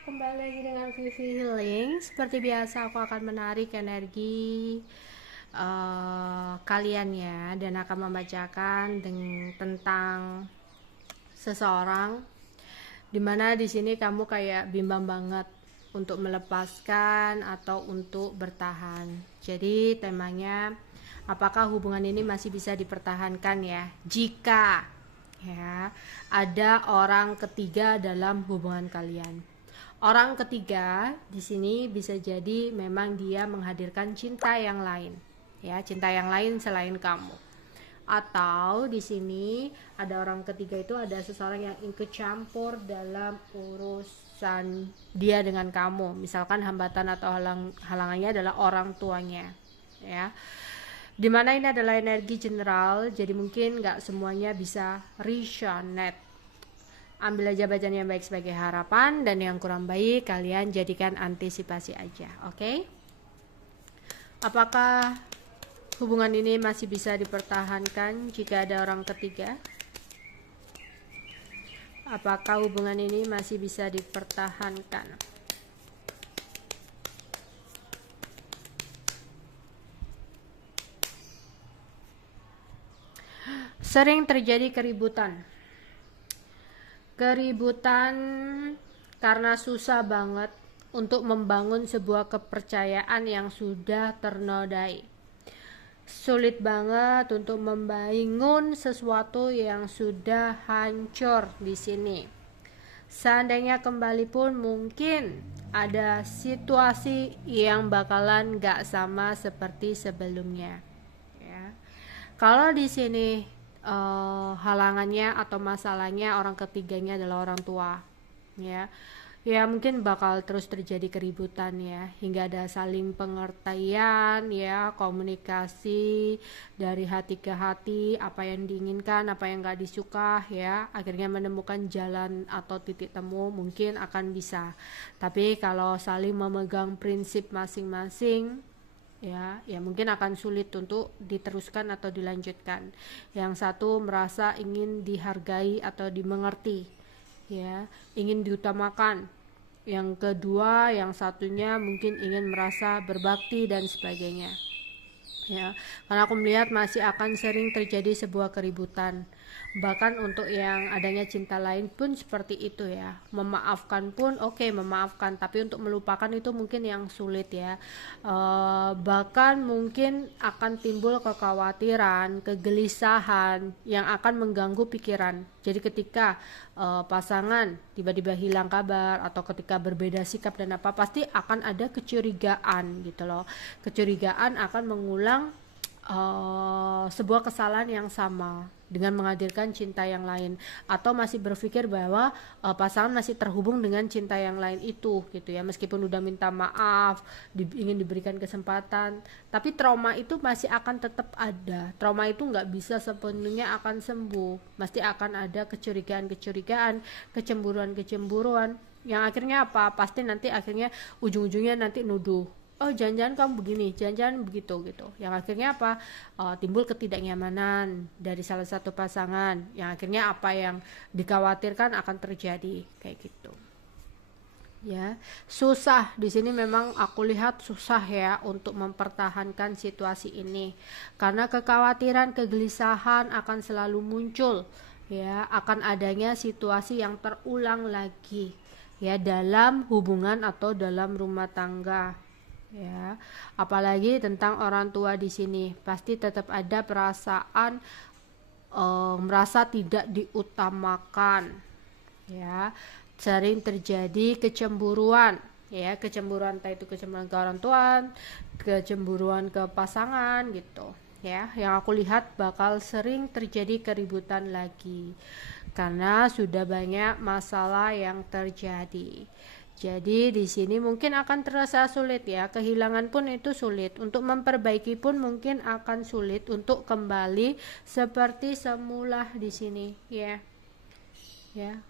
kembali lagi dengan Vivi Healing. Seperti biasa aku akan menarik energi kalian ya, dan akan membacakan tentang seseorang dimana di sini kamu kayak bimbang banget untuk melepaskan atau untuk bertahan. Jadi temanya, apakah hubungan ini masih bisa dipertahankan ya jika ya ada orang ketiga dalam hubungan kalian. Orang ketiga di sini bisa jadi memang dia menghadirkan cinta yang lain, ya, cinta yang lain selain kamu. Atau di sini ada orang ketiga, itu ada seseorang yang ikut campur dalam urusan dia dengan kamu. Misalkan hambatan atau halangannya adalah orang tuanya, ya. Dimana ini adalah energi general, jadi mungkin nggak semuanya bisa resonate. Ambil aja bacaan yang baik sebagai harapan, dan yang kurang baik kalian jadikan antisipasi aja, oke? Apakah hubungan ini masih bisa dipertahankan jika ada orang ketiga? Apakah hubungan ini masih bisa dipertahankan? Sering terjadi keributan karena susah banget untuk membangun sebuah kepercayaan yang sudah ternodai. Sulit banget untuk membangun sesuatu yang sudah hancur di sini. Seandainya kembali pun mungkin ada situasi yang bakalan gak sama seperti sebelumnya. Ya. Kalau di sini halangannya atau masalahnya orang ketiganya adalah orang tua, ya mungkin bakal terus terjadi keributan ya, hingga ada saling pengertian ya, komunikasi dari hati ke hati, apa yang diinginkan, apa yang gak disuka ya, akhirnya menemukan jalan atau titik temu mungkin akan bisa. Tapi kalau saling memegang prinsip masing-masing, ya mungkin akan sulit untuk diteruskan atau dilanjutkan. Yang satu merasa ingin dihargai atau dimengerti, ya, ingin diutamakan. Yang kedua, yang satunya mungkin ingin merasa berbakti dan sebagainya, ya. Karena aku melihat masih akan sering terjadi sebuah keributan. Bahkan untuk yang adanya cinta lain pun seperti itu ya. Memaafkan pun oke, memaafkan, tapi untuk melupakan itu mungkin yang sulit ya. Bahkan mungkin akan timbul kekhawatiran, kegelisahan yang akan mengganggu pikiran. Jadi ketika pasangan tiba-tiba hilang kabar atau ketika berbeda sikap dan apa, pasti akan ada kecurigaan gitu loh. Kecurigaan akan mengulang sebuah kesalahan yang sama dengan menghadirkan cinta yang lain, atau masih berpikir bahwa pasangan masih terhubung dengan cinta yang lain itu gitu ya, meskipun udah minta maaf, ingin diberikan kesempatan, tapi trauma itu masih akan tetap ada. Trauma itu nggak bisa sepenuhnya akan sembuh, pasti akan ada kecurigaan, kecemburuan yang akhirnya apa, pasti nanti akhirnya ujung-ujungnya nanti nuduh, oh jangan-jangan kamu begini, jangan-jangan begitu gitu, yang akhirnya apa, timbul ketidaknyamanan dari salah satu pasangan, yang akhirnya apa yang dikhawatirkan akan terjadi kayak gitu ya. Susah di sini, memang aku lihat susah ya untuk mempertahankan situasi ini, karena kekhawatiran, kegelisahan akan selalu muncul ya, akan adanya situasi yang terulang lagi ya dalam hubungan atau dalam rumah tangga ya. Apalagi tentang orang tua di sini, pasti tetap ada perasaan merasa tidak diutamakan ya. Sering terjadi kecemburuan ya, kecemburuan, entah itu kecemburuan ke orang tua, kecemburuan ke pasangan gitu ya. Yang aku lihat bakal sering terjadi keributan lagi karena sudah banyak masalah yang terjadi. Jadi di sini mungkin akan terasa sulit ya, kehilangan pun itu sulit, untuk memperbaiki pun mungkin akan sulit untuk kembali seperti semula di sini ya. Ya.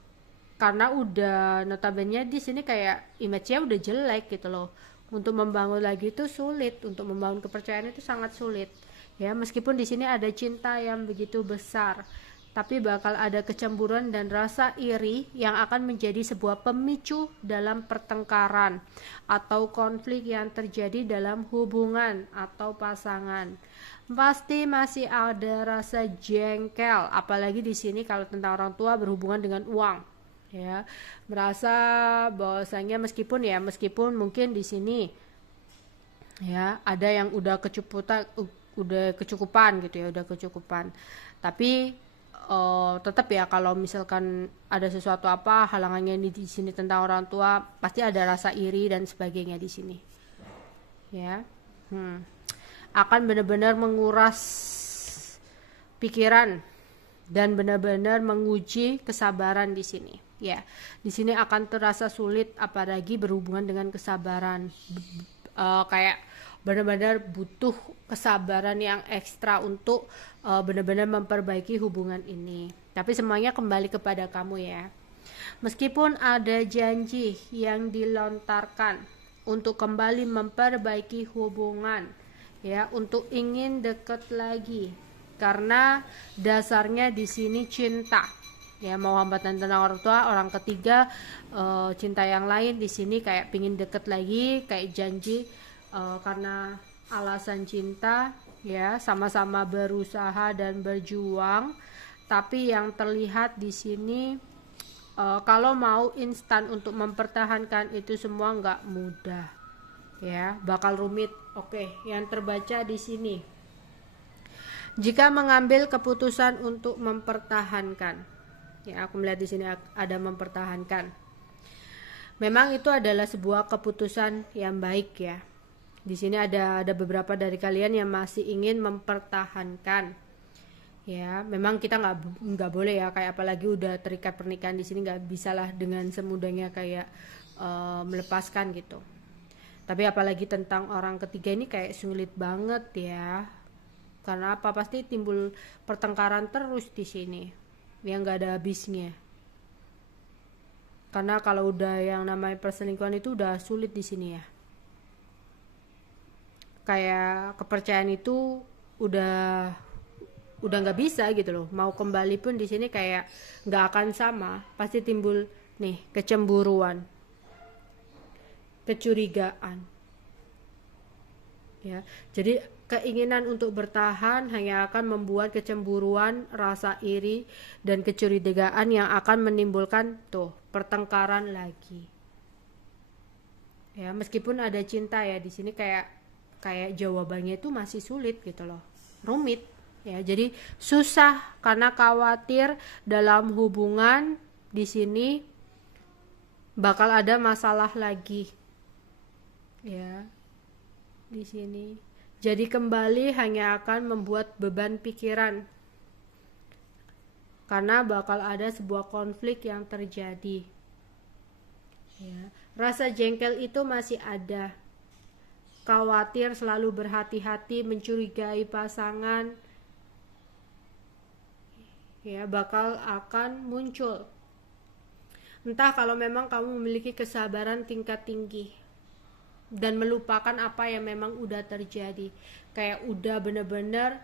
Karena udah notabene di sini kayak image-nya udah jelek gitu loh. Untuk membangun lagi itu sulit, untuk membangun kepercayaan itu sangat sulit. Ya, meskipun di sini ada cinta yang begitu besar. tapi bakal ada kecemburuan dan rasa iri yang akan menjadi sebuah pemicu dalam pertengkaran atau konflik yang terjadi dalam hubungan atau pasangan. Pasti masih ada rasa jengkel, apalagi di sini kalau tentang orang tua berhubungan dengan uang, ya. Merasa bahwasanya meskipun mungkin di sini ya ada yang udah kecukupan gitu ya, udah kecukupan, tapi tetap ya kalau misalkan ada sesuatu apa halangannya di sini tentang orang tua, pasti ada rasa iri dan sebagainya di sini, ya. Akan benar-benar menguras pikiran dan benar-benar menguji kesabaran di sini, ya. Di sini akan terasa sulit apalagi berhubungan dengan kesabaran, kayak benar-benar butuh kesabaran yang ekstra untuk benar-benar memperbaiki hubungan ini. Tapi semuanya kembali kepada kamu, ya. Meskipun ada janji yang dilontarkan untuk kembali memperbaiki hubungan, ya, untuk ingin dekat lagi, karena dasarnya di sini cinta, ya. Mau hambatan tentang orang tua, orang ketiga, cinta yang lain di sini kayak pingin deket lagi, kayak janji, karena alasan cinta, ya, sama-sama berusaha dan berjuang. Tapi yang terlihat di sini, kalau mau instan untuk mempertahankan itu semua nggak mudah, ya, bakal rumit. Oke, yang terbaca di sini, jika mengambil keputusan untuk mempertahankan, ya, aku melihat di sini ada mempertahankan. Memang itu adalah sebuah keputusan yang baik, ya. Di sini ada beberapa dari kalian yang masih ingin mempertahankan, ya. Memang kita nggak boleh ya, kayak apalagi udah terikat pernikahan di sini nggak bisalah dengan semudahnya kayak melepaskan gitu. Tapi apalagi tentang orang ketiga ini kayak sulit banget, ya. Karena apa? Pasti timbul pertengkaran terus di sini yang nggak ada habisnya. Karena kalau udah yang namanya perselingkuhan itu udah sulit di sini, ya. Kayak kepercayaan itu udah nggak bisa gitu loh. Mau kembali pun di sini kayak nggak akan sama. Pasti timbul nih kecemburuan, kecurigaan, ya. Jadi keinginan untuk bertahan hanya akan membuat kecemburuan, rasa iri dan kecurigaan yang akan menimbulkan pertengkaran lagi, ya. Meskipun ada cinta, ya, di sini kayak jawabannya itu masih sulit gitu loh, rumit, ya. Jadi susah karena khawatir dalam hubungan di sini bakal ada masalah lagi, ya. Di sini jadi kembali hanya akan membuat beban pikiran karena bakal ada sebuah konflik yang terjadi, ya. Rasa jengkel itu masih ada, khawatir, selalu berhati-hati, mencurigai pasangan, ya, bakal akan muncul. Entah kalau memang kamu memiliki kesabaran tingkat tinggi dan melupakan apa yang memang udah terjadi, kayak udah bener-bener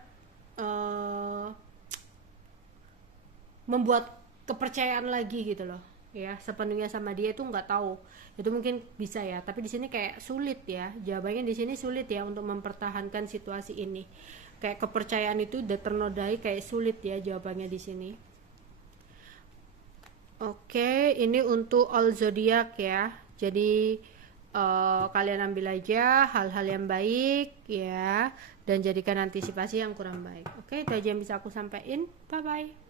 membuat kepercayaan lagi gitu loh, ya, sepenuhnya sama dia itu nggak tahu, itu mungkin bisa, ya. Tapi di sini kayak sulit, ya, jawabannya di sini sulit, ya, untuk mempertahankan situasi ini. Kayak kepercayaan itu udah ternodai, kayak sulit, ya, jawabannya di sini. Oke, ini untuk all zodiak, ya. Jadi kalian ambil aja hal-hal yang baik, ya, dan jadikan antisipasi yang kurang baik. Oke, itu aja yang bisa aku sampaikan. Bye bye.